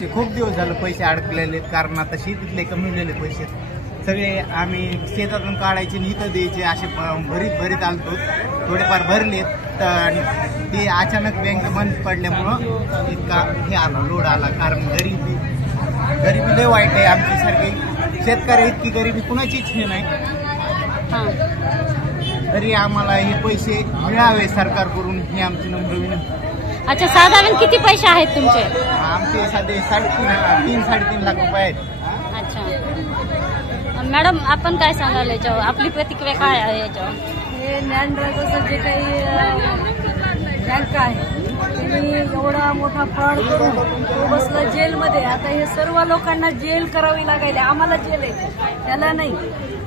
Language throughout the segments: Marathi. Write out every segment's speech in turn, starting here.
आमचे खूप दिवस झाले पैसे अडकलेले आहेत, कारण आता शेतीतले कमविलेले पैसे सगळे आम्ही शेतातून काढायचे आणि इथं द्यायचे, असे भरीत आलतो. थोडेफार भरलेत आणि ते अचानक बँक बंद पडल्यामुळं इतका हे आला, लोड आला. कारण गरिबी लय वाईट आहे. आमच्यासारखे शेतकरी इतकी गरिबी कुणाचीच हे नाही. तरी आम्हाला हे पैसे मिळावे सरकारकडून, ही आमची नम्र विनंती. अच्छा, साधारण किती पैसे आहेत तुमचे? आमचे साधे 3-3.5 लाख रुपये आहेत. अच्छा मॅडम, आपण काय सांगाल याच्यावर? आपली प्रतिक्रिया काय आहे याच्यावर? हे ज्ञानराजाचं जे काही बँक आहे त्यांनी एवढा मोठा फ्रॉड करून तो बसला जेलमध्ये. आता हे सर्व लोकांना जेल करावी लागेल. आम्हाला जेल आहे, त्याला नाही.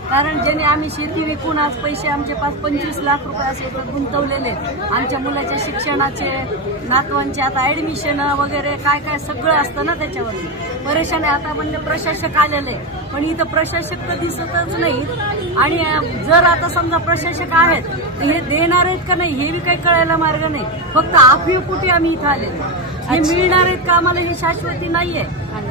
कारण ज्याने आम्ही शेती विकून आज पैसे आमचे 25 लाख रुपये असे गुंतवलेले, आमच्या मुलाच्या शिक्षणाचे, नातवांचे आता ऍडमिशन वगैरे काय काय सगळं असतं ना त्याच्यावरती. परेशान आहे. आता म्हणजे प्रशासक आलेले, पण इथं प्रशासक तर दिसतच नाही. आणि जर आता समजा प्रशासक आहेत तर हे देणार आहेत का नाही हे बी काही कळायला मार्ग नाही. फक्त अफवेपोटी आम्ही इथं आलेलो. हे मिळणार आहेत का आम्हाला हे शाश्वती नाहीये.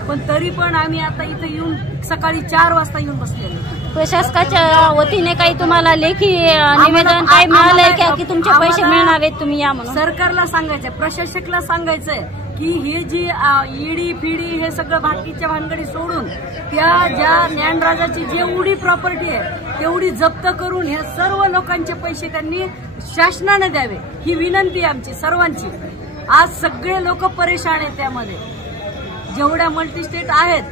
पण तरी पण आम्ही आता इथं येऊन सकाळी 4 वाजता येऊन बसलेलो. प्रशासकाच्या वतीने काही तुम्हाला लेखी निवेदन काय मिळालंय का की तुमचे पैसे मिळणावेत, तुम्ही या म्हणून? सरकारला सांगायचंय, प्रशासकला सांगायचंय की हे जी ईडी फिडी हे सगळं बाकीच्या भानगडी सोडून त्या ज्या ज्ञानराजाची जेवढी प्रॉपर्टी आहे तेवढी जप्त करून ह्या सर्व लोकांचे पैसे त्यांनी शासनाने द्यावे, ही विनंती आमची सर्वांची. आज सगळे लोक परेशान आहेत. त्यामध्ये जेवढ्या मल्टीस्टेट आहेत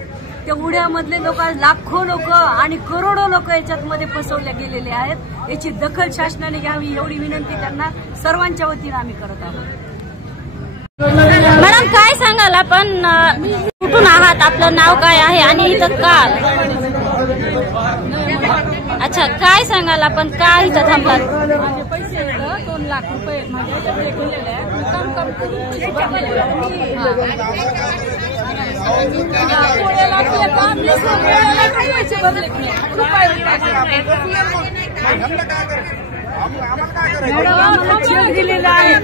तेवढ्यामधले लोक, लाखो लोक आणि करोडो लोक याच्यात मध्ये फसवले गेलेले आहेत. याची दखल शासनाने घ्यावी एवढी विनंती त्यांना सर्वांच्या वतीने आम्ही करत आहोत. मॅडम, काय सांगाल आपण? कुठून आहात, आपलं नाव काय आहे आणि इथं का? अच्छा, काय सांगाल आपण, काय इथं थांबलात? माझे पैसे 2 लाख रुपये माझ्या गेलेले आहेत. चेक दिलेला आहे,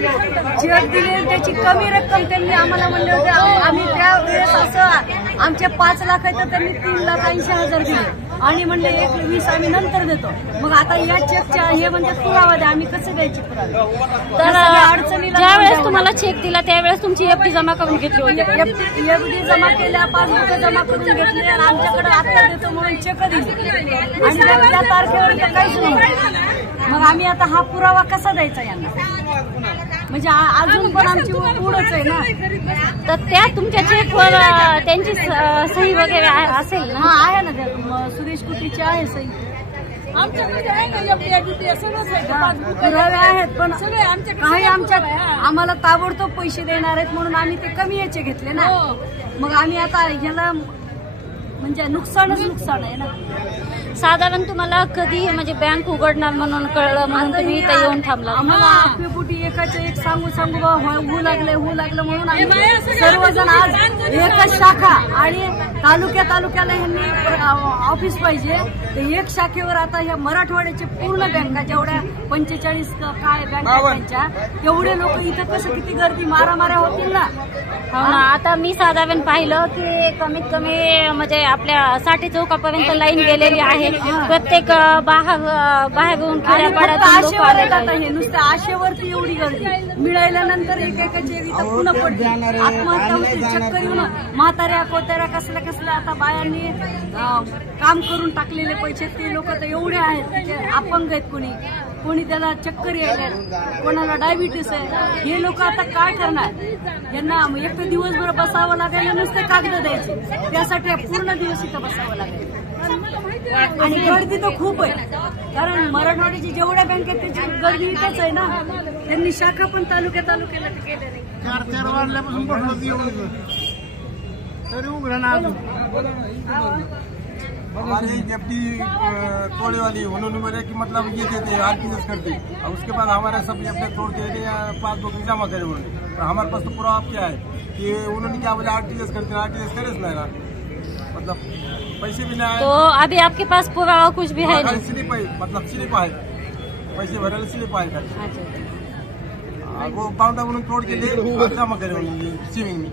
चेक दिले त्याची कमी रक्कम त्यांनी आम्हाला म्हणले होते. आम्ही त्यावेळेस असं आमचे 5 लाख आहे तर त्यांनी 3,80,000 दिले आणि म्हणले 1,20,000 आम्ही नंतर देतो. मग आता या चेकच्या हे म्हणजे पुरावा द्या, आम्ही कसं द्यायचे पुरावे? तर अडचणीला ज्यावेळेस तुम्हाला चेक दिला त्यावेळेस तुमची एफडी जमा करून घेतली होती? एफडी जमा केल्या, पासबुक जमा करून घेतले आणि आमच्याकडे आता देतो म्हणून चेक दिली आणि त्या तारखेवर काहीच नाही. मग आम्ही आता हा पुरावा कसा द्यायचा यांना? म्हणजे अजून पण आमची पुढंच आहे ना. तर त्या तुमच्या चेकवर त्यांची सही वगैरे असेल ना? हा, आहे ना, त्या सुरेश कुटीची आहे सही. पुरावे आहेत पण काही आमच्या आम्हाला ताबडतोब पैसे देणार आहेत म्हणून आम्ही ते कमी याचे घेतले ना. मग आम्ही आता याला म्हणजे नुकसान आहे ना. साधारण तुम्हाला कधी म्हणजे बँक उघडणार म्हणून कळलं म्हणून तुम्ही इथं येऊन थांबला? आम्हाला अफवेपोटी एकाचे एक सांगू होऊ लागलं म्हणून आम्ही सर्वजण आज एकच शाखा आणि तालुक्याला ह्यांनी ऑफिस पाहिजे. तर एक शाखेवर आता ह्या मराठवाड्याच्या पूर्ण बँका जेवढ्या 45 काय बँका त्यांच्या तेवढे लोक इथं कसं किती गर्दी मारामाऱ्या होतील ना. हो ना. आता मी साधारण पाहिलं की कमीत कमी म्हणजे आपल्या 60 चौकापर्यंत लाईन गेलेली आहे. प्रत्येक बाहेरून खेड्यापाड्यातून लोक आले. आता हे नुसत्या आशेवरती एवढी गर्दी मिळाल्यानंतर एकेकाचे इथं पुन्हा पडते, आत्महत्या होते, चक्कर येऊन म्हाताऱ्या कोत्याऱ्या कसल्या आता बायांनी काम करून टाकलेले पैसे ते लोक तर एवढे आहेत. अपंग आहेत, कोणी त्याला चक्कर यायला, कोणाला डायबिटीस आहे. हे लोक आता काय करणार? यांना एक तर दिवसभर बसावं लागेल, नुसते कागद द्यायचे, त्यासाठी पूर्ण दिवस इथं बसावं लागेल. आणि गर्दी तर खूप आहे कारण मराठवाड्याची जेवढ्या बँकेत त्याची गर्दी इथंच आहे ना. त्यांनी शाखा पण तालुक्याला केले नाही. 4 वाजल्यापासून बसलो तरी उघडा ना. हमारी एफडी तोड़े वाली उन्होंने बोले कि मतलब ये देते आरटीजीएस करते, और उसके बाद हमारे सब एफडी तोड़ के पासबुक में जमा करे उन्होंने. हमारे पास तो पुरावा क्या है कि उन्होंने क्या बोला आरटीजीएस करते, आरटीजीएस करेच नाही ना, मतलब पैसे भी नहीं आए. तो अभी आपके पास पुरावा कुछ भी है नहीं? स्लिप है, मतलब स्लिप आहे, पैसे भरायला स्लिप आहे. वो पाउंडा म्हणून तोड़ के जमा करे उन्होंने स्विमिंग में.